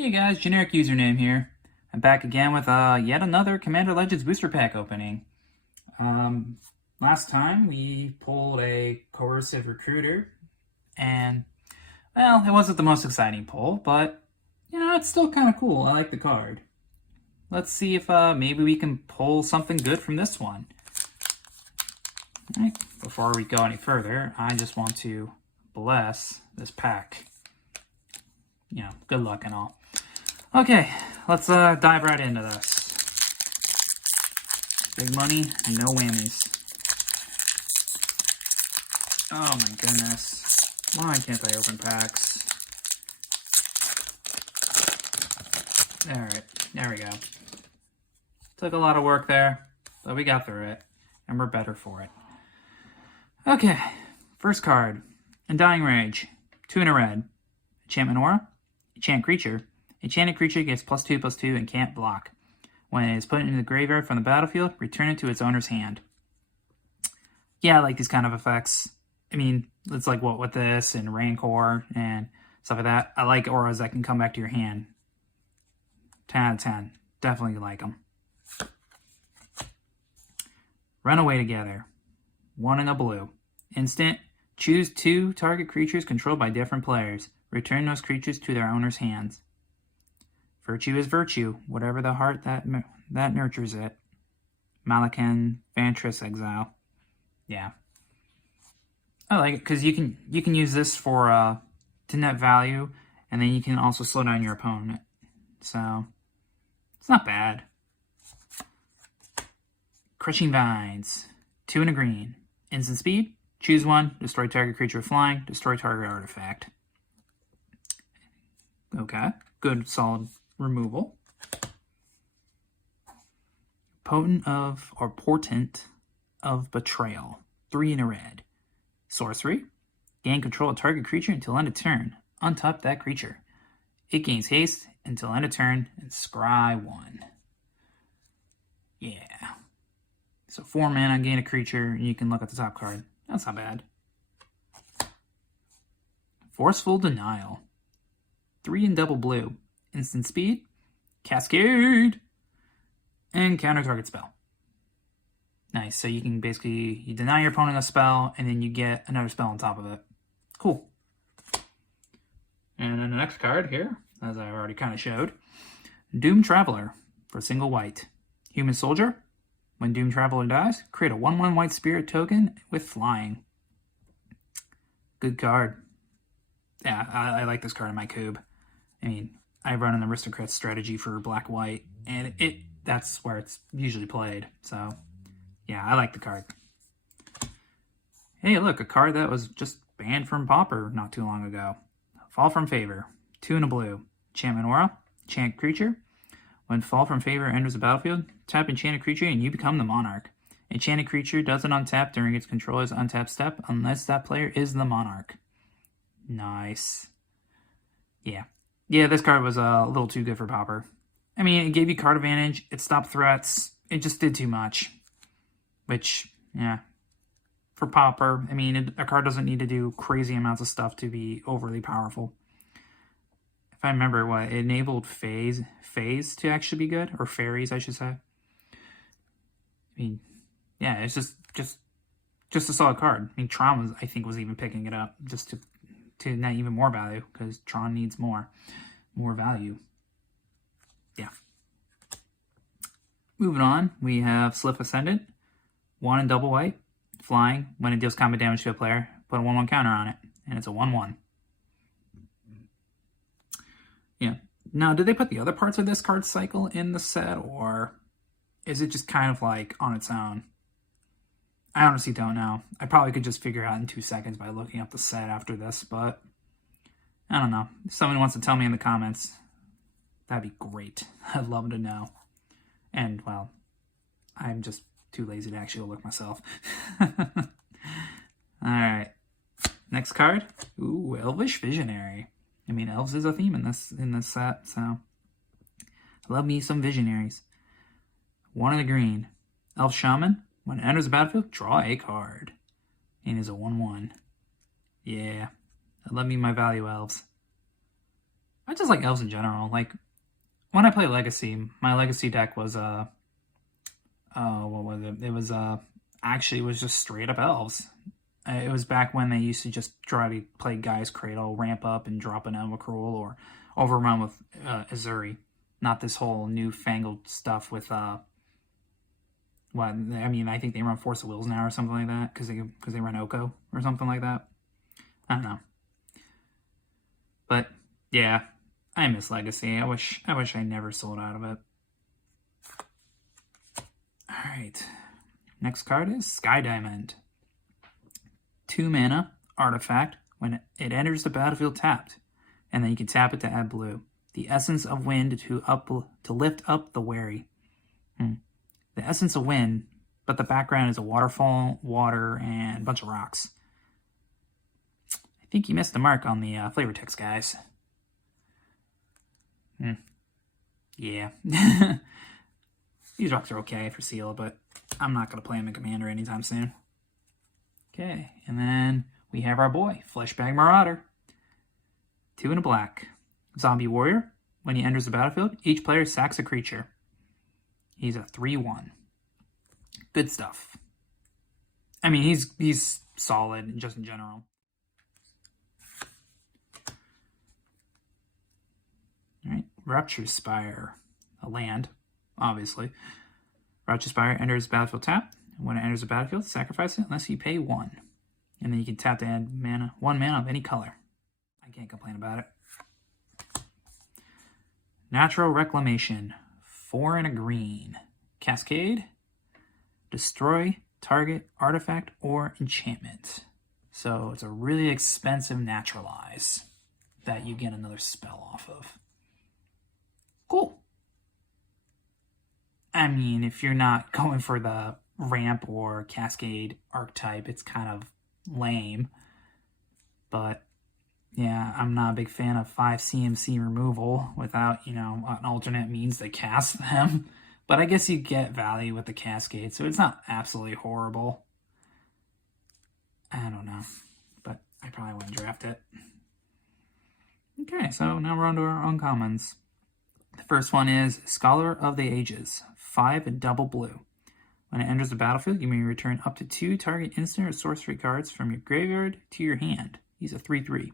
Hey guys, generic username here. I'm back again with yet another Commander Legends booster pack opening. Last time we pulled a Coercive Recruiter, and well, it wasn't the most exciting pull, but you know, it's still kind of cool. I like the card. Let's see if maybe we can pull something good from this one. All right, before we go any further, I just want to bless this pack. You know, good luck and all. Okay, let's dive right into this. Big money, no whammies. Oh my goodness. Why can't I open packs? Alright, there we go. Took a lot of work there, but we got through it, and we're better for it. Okay, first card. Undying Rage. 2 in a red. Enchantment Aura. Enchant creature. Enchanted creature gets +2/+2 and can't block. When it is put into the graveyard from the battlefield, return it to its owner's hand. Yeah, I like these kind of effects. I mean, it's like what with this and Rancor and stuff like that. I like auras that can come back to your hand. 10 out of 10. Definitely like them. Run Away Together. 1 in a blue. Instant. Choose 2 target creatures controlled by different players. Return those creatures to their owner's hands. Virtue is virtue, whatever the heart that nurtures it. Malakan Vantress Exile. Yeah. I like it because you can use this for to net value, and then you can also slow down your opponent. So it's not bad. Crushing Vines. 2 in a green. Instant speed. Choose 1. Destroy target creature with flying. Destroy target artifact. Okay. Good, solid removal. Portent of Betrayal. 3 in a red. Sorcery. Gain control of target creature until end of turn. Untap that creature. It gains haste until end of turn and scry 1. Yeah. So 4 mana, gain a creature, and you can look at the top card. That's not bad. Forceful Denial. 3 in double blue. Instant speed, Cascade, and counter target spell. Nice. So you can basically you deny your opponent a spell, and then you get another spell on top of it. Cool. And then the next card here, as I already kind of showed, Doom Traveler for single white. Human Soldier. When Doom Traveler dies, create a 1/1 white spirit token with flying. Good card. Yeah, I like this card in my cube. I mean, I run an aristocrat strategy for black-white, and that's where it's usually played. So, yeah, I like the card. Hey, look, a card that was just banned from Pauper not too long ago. Fall from Favor. 2 in a blue. Enchantment Aura. Enchant creature. When Fall from Favor enters the battlefield, tap enchanted creature and you become the monarch. Enchanted creature doesn't untap during its controller's untap step unless that player is the monarch. Nice. Yeah. Yeah, this card was a little too good for Pauper. I mean, it gave you card advantage, it stopped threats, it just did too much. Which, yeah. For Pauper, I mean, a card doesn't need to do crazy amounts of stuff to be overly powerful. If I remember what, it enabled phase to actually be good, or fairies, I should say. I mean, yeah, it's just a solid card. I mean, Tron I think was even picking it up just to net even more value, because Tron needs more value. Yeah. Moving on, we have Sliff Ascendant. 1 in double white, flying. When it deals combat damage to a player, put a 1/1 counter on it, and it's a 1/1. Yeah. Now, did they put the other parts of this card cycle in the set, or is it just kind of like on its own? I honestly don't know. I probably could just figure it out in 2 seconds by looking up the set after this, but I don't know. If someone wants to tell me in the comments, that'd be great. I'd love to know. And, well, I'm just too lazy to actually look myself. Alright. Next card. Ooh, Elvish Visionary. I mean, elves is a theme in this set, so I love me some visionaries. 1 in the green. Elf Shaman. When it enters the battlefield, draw a card. And is a 1/1. Yeah. I love me my value elves. I just like elves in general. Like, when I play Legacy, my Legacy deck was, what was it? It was, actually, it was just straight up elves. It was back when they used to just try to play Guy's Cradle, ramp up and drop an Elmacruel, or overrun with Azuri. Not this whole newfangled stuff with, what, I mean, I think they run Forceful Wills now or something like that, because they run Oko or something like that. I don't know. But, yeah, I miss Legacy. I wish I never sold out of it. Alright. Next card is Sky Diamond. 2 mana, artifact. When it enters the battlefield tapped. And then you can tap it to add blue. The Essence of Wind to lift up the Wary. The Essence of Wind, but the background is a waterfall, water, and a bunch of rocks. I think you missed the mark on the flavor text, guys. Yeah. These rocks are okay for Seal, but I'm not going to play them in Commander anytime soon. Okay, and then we have our boy, Fleshbag Marauder. 2 and a black. Zombie Warrior. When he enters the battlefield, each player sacks a creature. He's a 3/1. Good stuff. I mean, he's solid just in general. Alright, Ripostes Spire. A land, obviously. Ripostes Spire enters battlefield tap. When it enters the battlefield, sacrifice it unless you pay 1. And then you can tap to add mana, 1 mana of any color. I can't complain about it. Natural Reclamation. 4 and a green. Cascade. Destroy target artifact or enchantment. So it's a really expensive naturalize that you get another spell off of. Cool. I mean, if you're not going for the ramp or cascade archetype, it's kind of lame. But yeah, I'm not a big fan of 5 CMC removal without, an alternate means to cast them. But I guess you get value with the cascade, so it's not absolutely horrible. I don't know, but I probably wouldn't draft it. Okay, so now we're on to our uncommons. The first one is Scholar of the Ages, 5 and double blue. When it enters the battlefield, you may return up to 2 target instant or sorcery cards from your graveyard to your hand. He's a 3/3.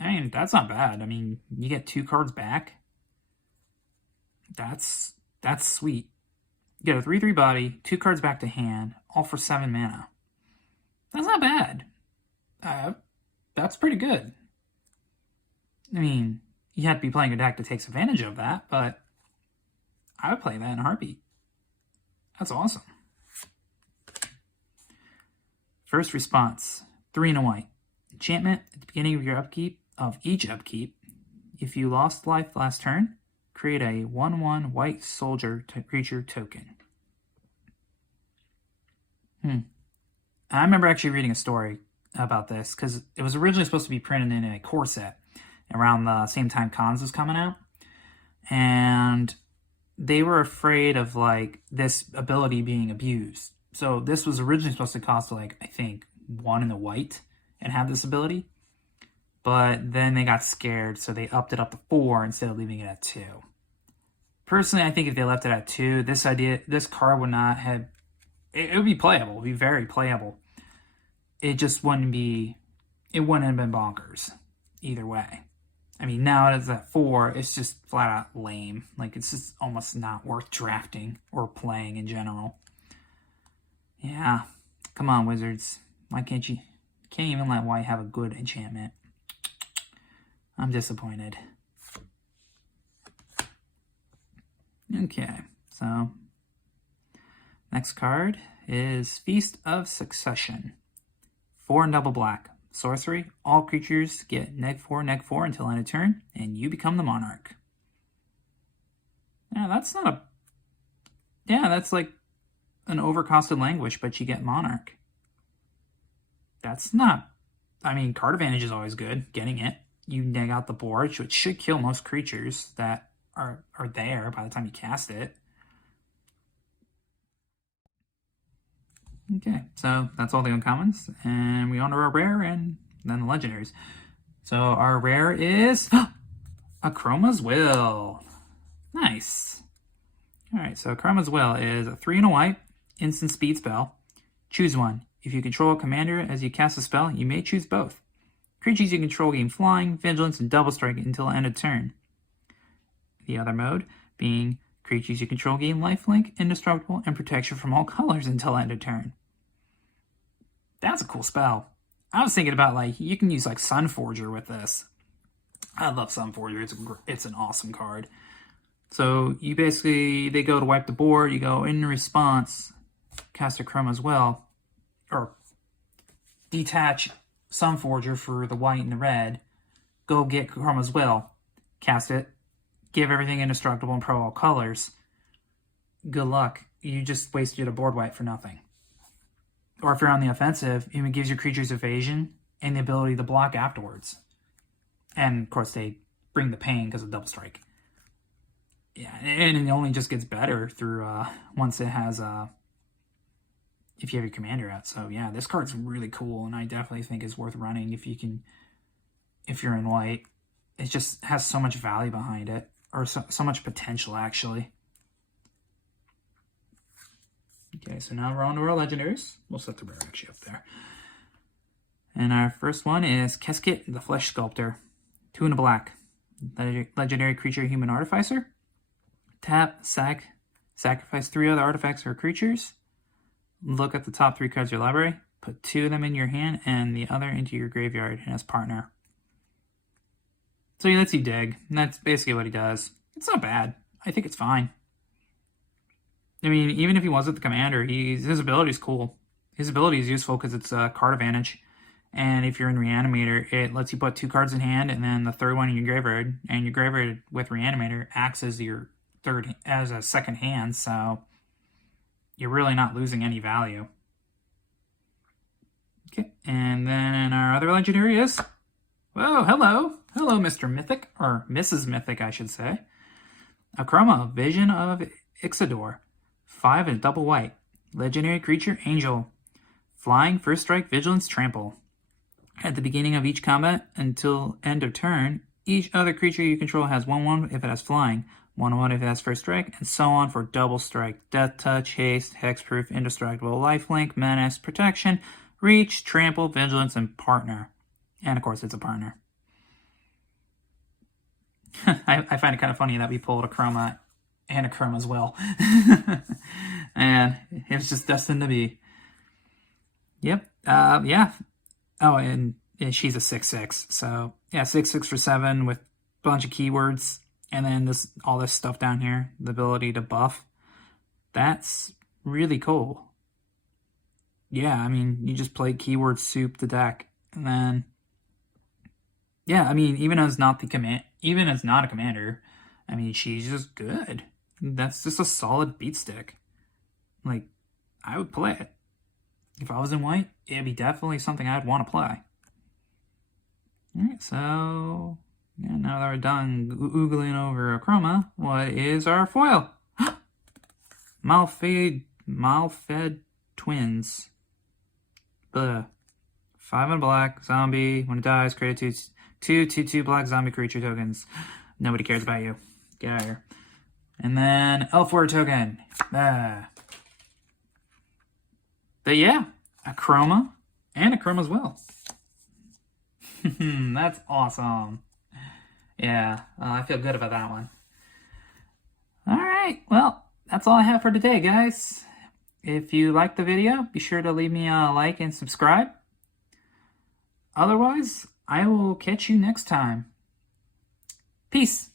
I mean, that's not bad. I mean, you get 2 cards back. That's sweet. You get a 3/3 body, 2 cards back to hand, all for 7 mana. That's not bad. That's pretty good. I mean, you have to be playing a deck that takes advantage of that, but I would play that in a heartbeat. That's awesome. First response, 3 and a white. Enchantment, at the beginning of your upkeep, of each upkeep, if you lost life last turn, create a 1/1 white soldier creature token. I remember actually reading a story about this, because it was originally supposed to be printed in a core set around the same time Cons was coming out. And they were afraid of, this ability being abused. So this was originally supposed to cost, I think, 1 in the white and have this ability. But then they got scared, so they upped it up to 4 instead of leaving it at 2. Personally, I think if they left it at 2, this card would not have... It would be playable. It would be very playable. It just wouldn't be... It wouldn't have been bonkers either way. I mean, now it's at 4, it's just flat out lame. It's just almost not worth drafting or playing in general. Yeah. Come on, Wizards. Why can't you... Can't even let white have a good enchantment. I'm disappointed. Okay, so... Next card is Feast of Succession. 4 and double black. Sorcery, all creatures get -4/-4 until end of turn, and you become the monarch. Yeah, that's not a... Yeah, that's like an overcosted languish, but you get monarch. That's not... I mean, card advantage is always good, getting it. You neg out the board, which should kill most creatures that are there by the time you cast it. Okay, so that's all the uncommons, and we on to our rare and then the legendaries. So our rare is a Chromas Will. Nice. Alright, so Chromas Will is a 3 and a white, instant speed spell. Choose one. If you control a commander as you cast a spell, you may choose both. Creatures you control gain flying, vigilance, and double strike until end of turn. The other mode being creatures you control gain lifelink, indestructible, and protection from all colors until end of turn. That's a cool spell. I was thinking about, like, you can use, like, Sunforger with this. I love Sunforger. It's an awesome card. So you basically, they go to wipe the board. You go in response, cast a Chromas Will, or detach Sunforger for the white and the red. Go get Chromas Will, cast it, give everything indestructible and pro all colors. Good luck. You just wasted a board wipe for nothing. Or if you're on the offensive, it gives your creatures evasion and the ability to block afterwards. And of course, they bring the pain because of double strike. Yeah, and it only just gets better through once it has if you have your commander out. So yeah, this card's really cool, and I definitely think it's worth running if you're in white. It just has so much value behind it, or so much potential actually. Okay, so now we're on to our legendaries. We'll set the rare actually up there. And our first one is Keskit, the Flesh Sculptor. 2 and a black. Legendary creature, human artificer. Tap, sacrifice 3 other artifacts or creatures. Look at the top 3 cards of your library. Put 2 of them in your hand and the other into your graveyard and as partner. So he lets you dig. And that's basically what he does. It's not bad. I think it's fine. I mean, even if he wasn't the commander, his ability is cool. His ability is useful because it's a card advantage. And if you're in Reanimator, it lets you put 2 cards in hand and then the third one in your graveyard. And your graveyard with Reanimator acts as your as a second hand, so you're really not losing any value. Okay, and then our other legendary is, whoa, hello, Mr. Mythic, or Mrs. Mythic, I should say. A Chroma, Vision of Ixidor, 5 and double white, legendary creature, Angel, flying, first strike, vigilance, trample. At the beginning of each combat until end of turn, each other creature you control has 1/1 if it has flying, 1/1 if it has first strike, and so on for double strike, death touch, haste, hexproof, indestructible, lifelink, menace, protection, reach, trample, vigilance, and partner. And of course, it's a partner. I find it kind of funny that we pulled a Chroma and a Chromas Will. And it was just destined to be. Yep. Yeah. Oh, and she's a 6/6. So yeah, 6/6 for 7 with a bunch of keywords. And then all this stuff down here, the ability to buff. That's really cool. Yeah, I mean, you just play keyword soup the deck. And then, yeah, I mean, even as not a commander, I mean, she's just good. That's just a solid beat stick. Like, I would play it. If I was in white, it'd be definitely something I'd want to play. Alright, so yeah, now that we're done oogling over a Chroma, what is our foil? Malphite Twins. Blah. 5 and black, zombie. When it dies, create 2/2 black zombie creature tokens. Nobody cares about you. Get out of here. And then Elf Warrior token. But yeah, a Chroma and a Chromas Will. That's awesome. Yeah, I feel good about that one. Alright, well, that's all I have for today, guys. If you liked the video, be sure to leave me a like and subscribe. Otherwise, I will catch you next time. Peace.